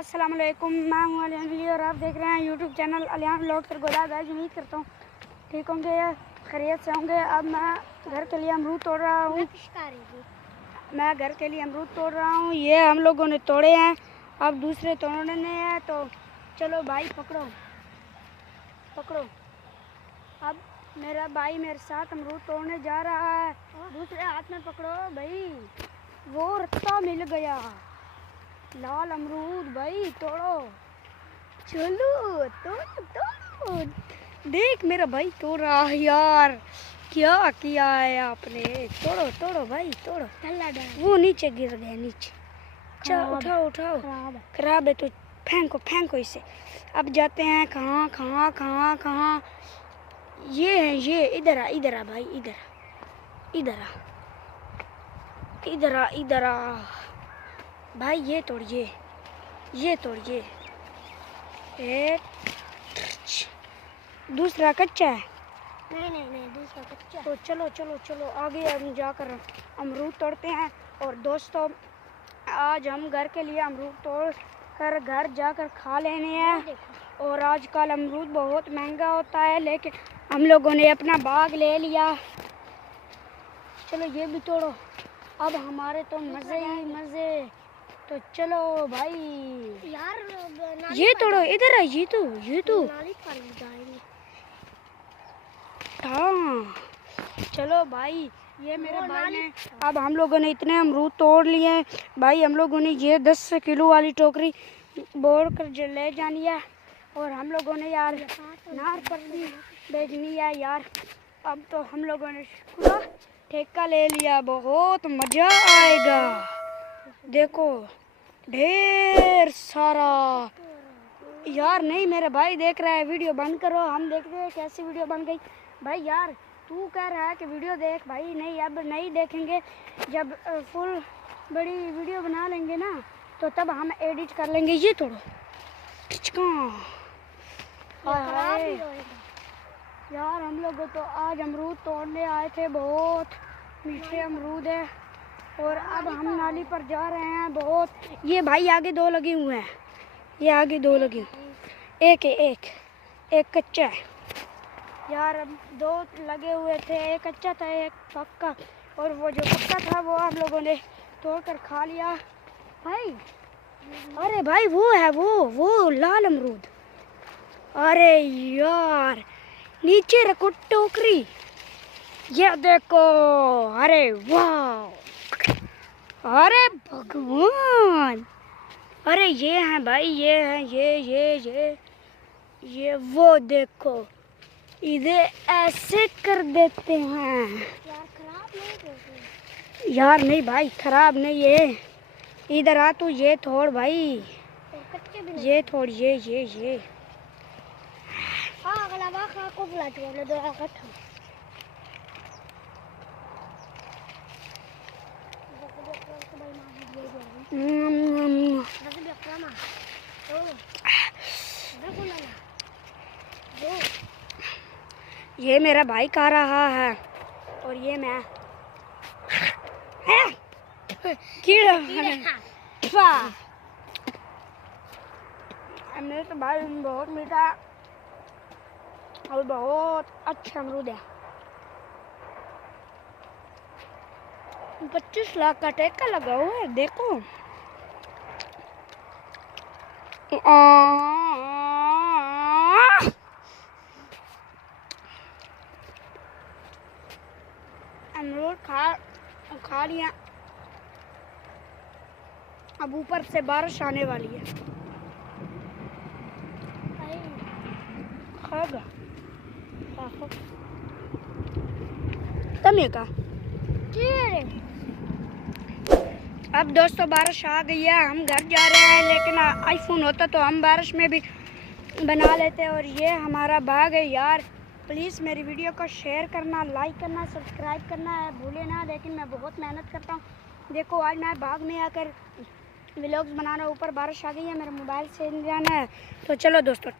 अस्सलाम वालेकुम, मैं हूँ अलियान अली और आप देख रहे हैं YouTube channel अलियान vlog Sargodha. Guys उम्मीद करता हूँ ठीक होंगे, खैरियत से होंगे। अब मैं घर के लिए अमरूद तोड़ रहा हूँ। ये हम लोगों ने तोड़े हैं, अब दूसरे तोड़ने हैं। तो चलो भाई पकड़ो पकड़ो। अब मेरा भाई मेरे साथ अमरूद तोड़ने जा रहा है। दूसरे हाथ में पकड़ो भाई। वो रत्ता मिल गया, लाल अमरूद। भाई तोड़ो, चलो तोड़ो तोड़ो। देख मेरा भाई तोड़ रहा है। यार क्या किया है आपने? तोड़ो तोड़ो भाई तोड़ो। वो नीचे गिर गया, नीचे। चलो उठाओ उठाओ। खराब है तो फेंको फेंको इसे। अब जाते हैं कहाँ कहाँ कहाँ कहाँ। ये है, ये इधर आ इधर आ भाई, इधर इधर आ इधर आ इधर आ भाई। ये तोड़िए, ये तोड़िए। एक दूसरा कच्चा है। नहीं दूसरा कच्चा। तो चलो चलो चलो आगे हम जाकर अमरूद तोड़ते हैं। और दोस्तों आज हम घर के लिए अमरूद तोड़ कर घर जाकर खा लेने हैं। और आजकल अमरूद बहुत महंगा होता है, लेकिन हम लोगों ने अपना बाग ले लिया। चलो ये भी तोड़ो। अब हमारे तो मज़े ही मज़े। तो चलो भाई यार ये तोड़ो, इधर आ। ये तो हाँ चलो भाई। ये मेरे भाई ने, अब हम लोगों ने इतने अमरूद तोड़ लिए हैं भाई। हम लोगों ने ये 10 किलो वाली टोकरी बोर कर ले जानी है। और हम लोगों ने यार नार पर भी भेजनी है यार। अब तो हम लोगों ने पूरा ठेका ले लिया, बहुत मज़ा आएगा। देखो ढेर सारा। यार नहीं, मेरा भाई देख रहा है। वीडियो बंद करो, हम देखते हैं कैसी वीडियो बन गई। भाई यार तू कह रहा है कि वीडियो देख। भाई नहीं, अब नहीं देखेंगे। जब फुल बड़ी वीडियो बना लेंगे ना, तो तब हम एडिट कर लेंगे। ये तोड़ो। यार हम लोग तो आज अमरूद तोड़ने आए थे, बहुत मीठे अमरूद है। और अब हम नाली पर जा रहे हैं। बहुत ये भाई आगे 2 लगे हुए हैं, ये आगे 2 लगे। एक कच्चा है यार। अब 2 लगे हुए थे, एक कच्चा था एक पक्का। और वो जो पक्का था वो हम लोगों ने तोड़ कर खा लिया भाई। अरे भाई वो है, वो लाल अमरूद। अरे यार नीचे रखो टोकरी। ये देखो, अरे वाह, अरे भगवान। अरे ये हैं भाई, ये हैं, ये वो देखो, इधर ऐसे कर देते हैं। यार खराब नहीं करते। यार नहीं भाई खराब नहीं है। इधर आ तू, ये थोड़ भाई, ये थोड़, ये ये मेरा भाई खा रहा है और ये मैं। कीड़ा मेरे तो भाई बहुत मीठा और बहुत अच्छा अमरूद है। 25 लाख का ठेका लगा हुआ है, देखो। अमरूद खा लिया। अब ऊपर से बारिश आने वाली है। खागा का। अब दोस्तों बारिश आ गई है, हम घर जा रहे हैं। लेकिन आईफोन होता तो हम बारिश में भी बना लेते। और ये हमारा बाग है यार। प्लीज़ मेरी वीडियो को शेयर करना, लाइक करना, सब्सक्राइब करना है भूले ना। लेकिन मैं बहुत मेहनत करता हूँ। देखो आज मैं बाग में आकर व्लॉग्स बना रहा हूँ। ऊपर बारिश आ गई है, मेरा मोबाइल से जाना है। तो चलो दोस्तों।